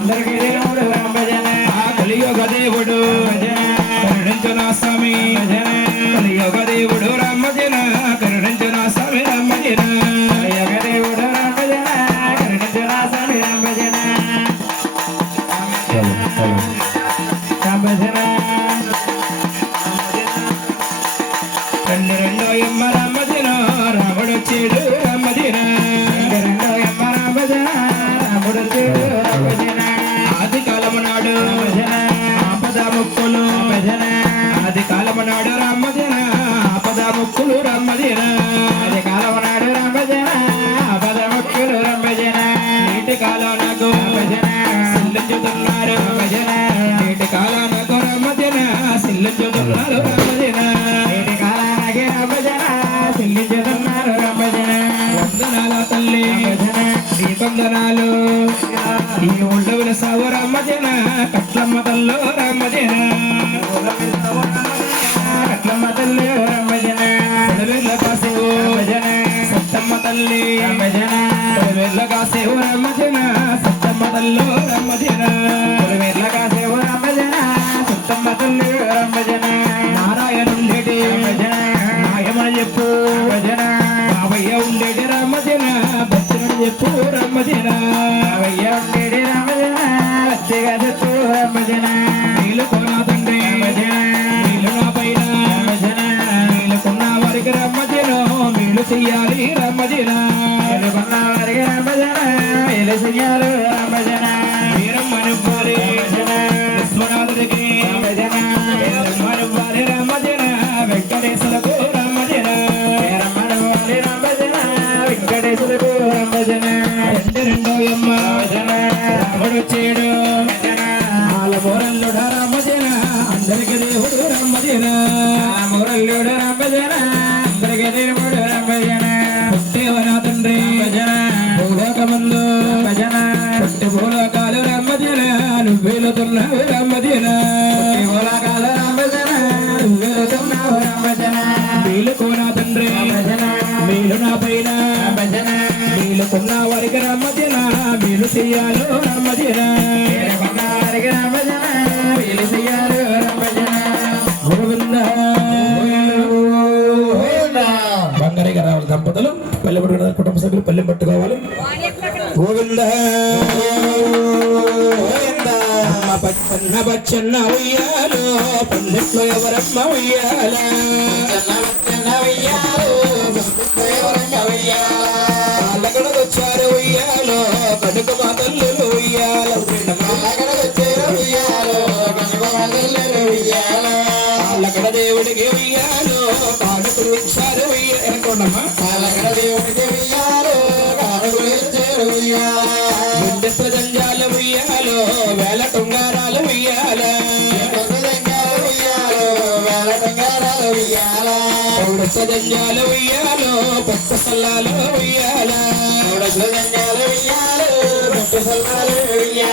అందరికీ దేవుడు రామ భజన కలియుగ దేవుడు కరుణించునా స్వామి కలియుగ దేవుడు రామ భజన కరుణించునా స్వామి రామ భజన కలియుగ దేవుడు రామ భజన కరుణించునా స్వామి రామ భజన రామ భజన రెండో ఎమ్మ రామ భజన రాముడు వచ్చేడు రామ భజన రెండో ఎమ్మ రామ భజన రాముడు వచ్చేడు రామ భజన ఆది కాలము నాడు భజన ఆపద ముక్కులు భజన ఆది కాలము నాడు రామ భజన ఆపద ముక్కులు రామ భజన ఆది కాలము నాడు రామ భజన ఆపద ముక్కులు రామ భజన నీటి కాలానకు భజన సిల్లించుతున్నారు భజన నీటి కాలానకు రామ భజన సిల్లించుతున్నారు రామ భజన నీటి కాలానకి రామ భజన సిల్లించుతున్నారు రామ భజన వందనాల తల్లి భజన నీ వందనాలు ఈ ఉండవుల సావు రామ భజన కట్లమ్మ తల్లో రామ భజన కట్లమ్మ తల్లి రామ భజన పడవేళ్ళ కాసేవు భజన సత్తమ్మ తల్లి భజన పడవేళ్ళ కాసేవు రామ భజన సత్తమ్మ తల్లో రామ భజన పడవేళ్ళ కాసేవు రామ భజన సత్తమ్మ తల్లి రామ భజన నారాయణుండేటి భజన నాయమని చెప్పు భజన బాబయ్య ఉండేటి రామ భజన భక్తుని చెప్పు రామ భజన బాబయ్య ఉండేటి రామ భజన భక్తిగా చెప్పు రామ భజన నీళ్ళు కొనా తండ్రి భజన నీళ్ళు నా పైన భజన నీళ్ళు కొన్న వారికి రామ భజన మీళ్ళు చెయ్యాలి రామ భజన నీళ్ళు కొన్న వారికి రామ భజన మీళ్ళు చెయ్యాలి రామ భజన వీరమ్మని వారి భజన విశ్వనాథుడికి భజన వీరమ్మని వారి రామ భజన వెంకటేశ్వరకు రామ భజన వీరమ్మని వారి రామ భజన వెంకటేశ్వరకు రామ భజన రెండో ఎమ్మ భజన రాముడు వచ్చేడు భజన ఆలమూరల్లుడ రామ భజన అందరికి దేవుడు రామ భజన ఆలమూరల్లుడు రామ భజన అందరికి దేవుడు రామ భజన పుట్టేవనా తండ్రి భజన భూలోకమందు భజన పుట్టి భూలోకాలు రామ భజన నువ్వేలుతున్నావు రామ భజన పుట్టి భూలోకాలు రామ భజన నువ్వేలుతున్నావు రామ భజన వీలు కోనా తండ్రి భజన వీలు నా పైన భజన వీలు కొన్న వారికి రామ భజన వీలు చెయ్యాలు రామ భజన కొన్న వారికి రామ భజన వీలు చెయ్యాలు రామ భజన గోవింద బంగారి గారు దంపతులు పల్లె పట్టుకున్న కుటుంబ సభ్యులు పల్లె పట్టుకోవాలి గోవింద పచ్చన్న బచ్చన్న ఉయ్యాలో పందిట్లో ఎవరమ్మ ఉయ్యాల వచ్చారు ఉయ్యాలో కనుక మా తల్లులు ఉయ్యాల వాళ్ళకడ దేవుడికి ఉయ్యాలో కానుకలు ఇచ్చారు ఉయ్యాలమ్మా వాళ్ళకడ దేవుడికి ఉయ్యాలో కానుకలు ఇచ్చారు ఉయ్యాల జంజాలు ఉయ్యాలో వేల టుంగారాలు ఉయ్యాల జంజాలు ఉయ్యాలో పట్టు సల్లాలు ఉయ్యాల జంజాలు ఉయ్యాలో పట్టు సల్లాలు ఉయ్యాల